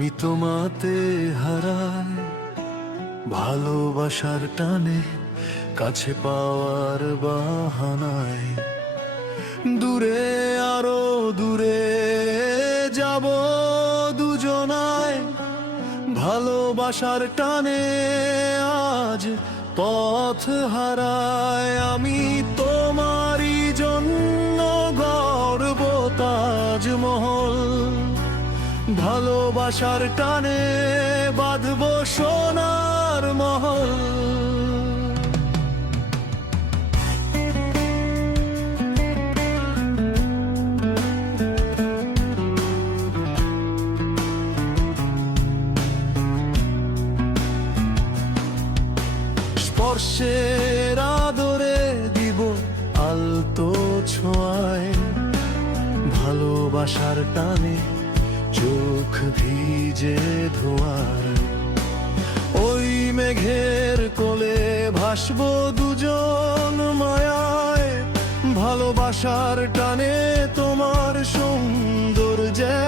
আমি তোমাতে হারাই ভালোবাসার টানে, কাছে পাওয়ার বাহানায় দূরে আরো দূরে যাব দুজনায়। ভালোবাসার টানে আজ পথ হারায়। আমি তোমারই জন্য গড়ব তাজমহল, ভালোবাসার টানে বাঁধব সোনার মহল। স্পর্শের আদরে দিব আলতো ছোঁয়ায়, ভালোবাসার টানে চোখ ভিজে ধোঁয়ায়। ওই মেঘের কোলে ভাসবো দুজন মায়ায়, ভালোবাসার টানে তোমার সৌন্দর্যে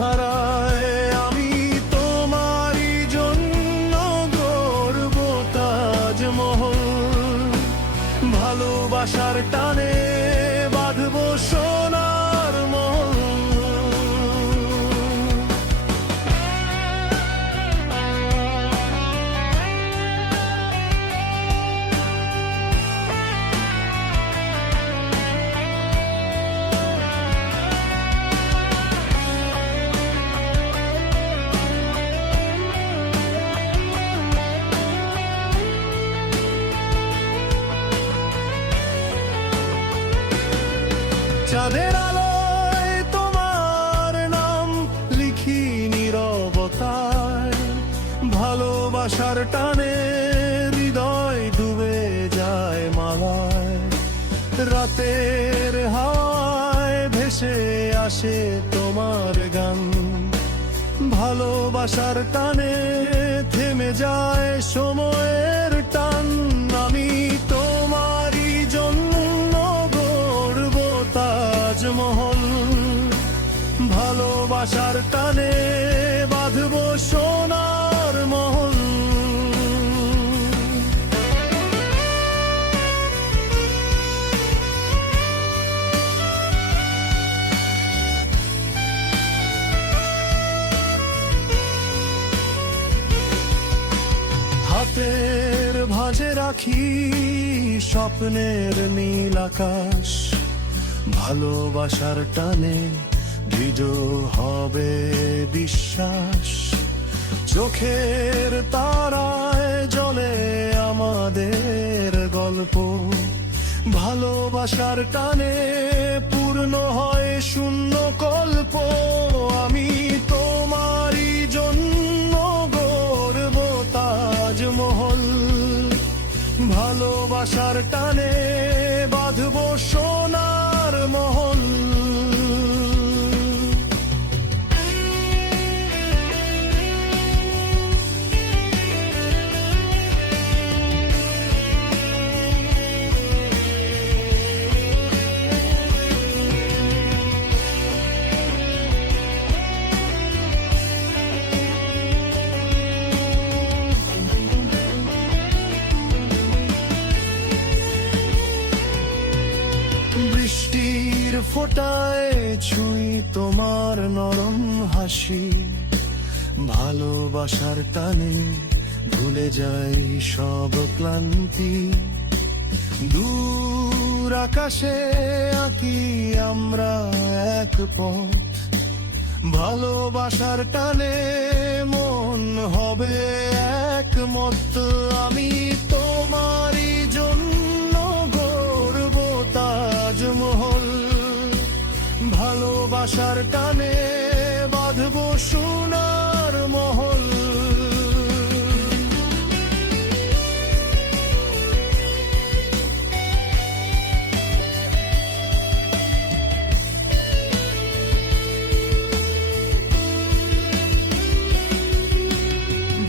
হারায়। আমি তোমারই জন্য গড়ব তাজমহল, ভালোবাসার টানে বাঁধব সোনার মহল। চাঁদের আলোয় তোমার নাম লিখি নীরবতায়, ভালোবাসার টানে হৃদয় ডুবে যায় মালায়। রাতের হাওয়ায় ভেসে আসে তোমার গান, ভালোবাসার টানে থেমে যায় সময়ের টান। আমি তোমারই জন্য গড়ব তাজমহল, ভালোবাসার টানে বাঁধব সোনার মহল। হাতের ভাঁজে রাখি স্বপ্নের নীল আকাশ, ভালোবাসার টানে দৃঢ় হবে বিশ্বাস। চোখের তারায় জ্বলে আমাদের গল্প, ভালোবাসার টানে পূর্ণ হয় শূন্য কল্প। আমি তোমারই জন্য গড়ব তাজমহল, ভালোবাসার টানে বাঁধব সোনার মহল। বৃষ্টির ফোঁটায় ছুঁই তোমার নরম হাসি, ভালোবাসার টানে ভুলে যাই সব ক্লান্তি। দূর আকাশে আঁকি আমরা এক পথ, ভালোবাসার টানে মন হবে একমত। আমি তোমারই জন্য গড়ব তাজমহল, ভালোবাসার টানে বাঁধব সোনার মহল।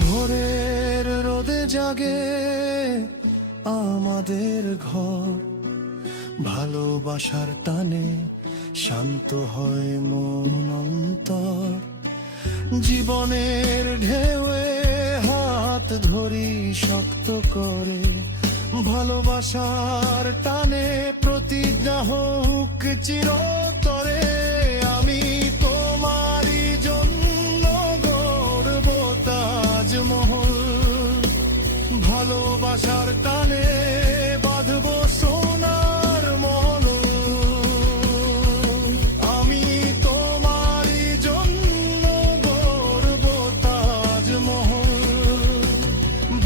ভোরের রোদে জাগে আমাদের ঘর, ভালোবাসার টানে শান্ত হয় মন অন্তর। জীবনের ঢেউয়ে হাত ধরি শক্ত করে, ভালোবাসার টানে প্রতিজ্ঞা হোক চিরতরে। আমি তোমারই জন্য গড়ব তাজমহল, ভালোবাসার টানে বাঁধবো সোনার মহল। আমি তোমারই জন্য গড়ব তাজমহল,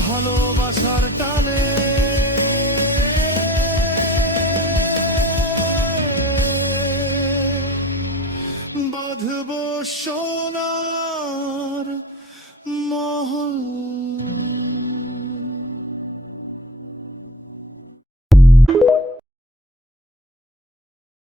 ভালোবাসার টানে বাঁধবো সোনার